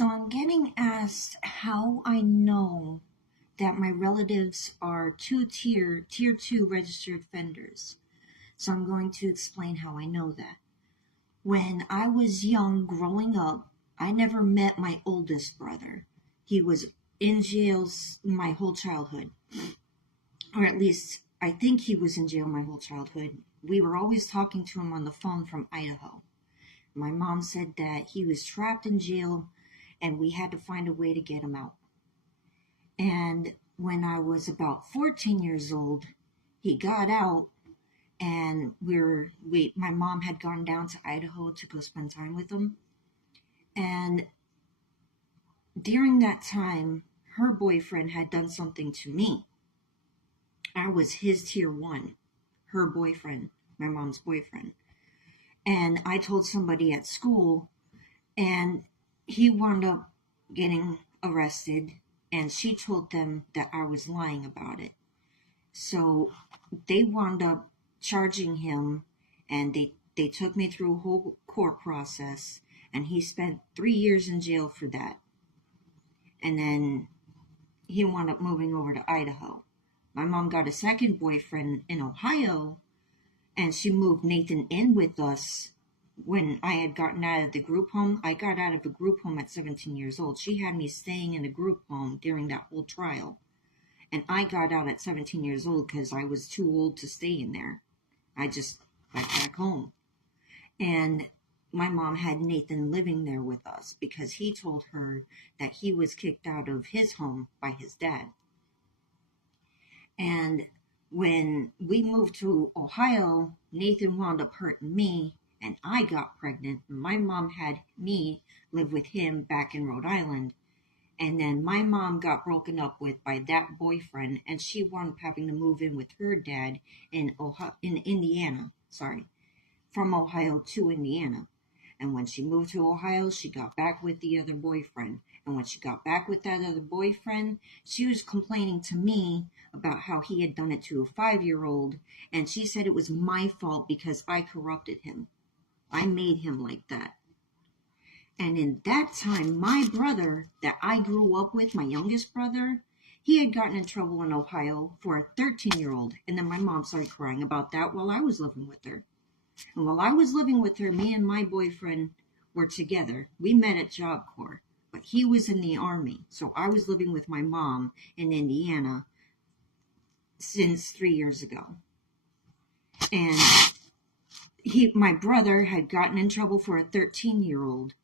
So I'm getting asked how I know that my relatives are tier two registered offenders. So I'm going to explain how I know that. When I was young growing up, I never met my oldest brother. He was in jail my whole childhood. Or at least I think he was in jail my whole childhood. We were always talking to him on the phone from Idaho. My mom said that he was trapped in jail and we had to find a way to get him out. And when I was about 14 years old, he got out and my mom had gone down to Idaho to go spend time with him. And during that time, her boyfriend had done something to me. I was his tier one, her boyfriend, my mom's boyfriend. And I told somebody at school, and he wound up getting arrested, and she told them that I was lying about it. So they wound up charging him, and they took me through a whole court process, and he spent 3 years in jail for that. And then he wound up moving over to Idaho. My mom got a second boyfriend in Ohio, and she moved Nathan in with us when I had gotten out of the group home. I got out of a group home at 17 years old. She had me staying in a group home during that whole trial. And I got out at 17 years old because I was too old to stay in there. I just went back home. And my mom had Nathan living there with us because he told her that he was kicked out of his home by his dad. And when we moved to Ohio, Nathan wound up hurting me and I got pregnant. My mom had me live with him back in Rhode Island. And then my mom got broken up with by that boyfriend, and she wound up having to move in with her dad in Indiana, from Ohio to Indiana. And when she moved to Ohio, she got back with the other boyfriend. And when she got back with that other boyfriend, she was complaining to me about how he had done it to a 5-year-old, and she said it was my fault because I corrupted him. I made him like that. And in that time, my brother that I grew up with, my youngest brother, he had gotten in trouble in Ohio for a 13-year-old. And then my mom started crying about that while I was living with her. And while I was living with her, me and my boyfriend were together. We met at Job Corps, but he was in the Army. So I was living with my mom in Indiana since 3 years ago. And my brother had gotten in trouble for a 13-year-old.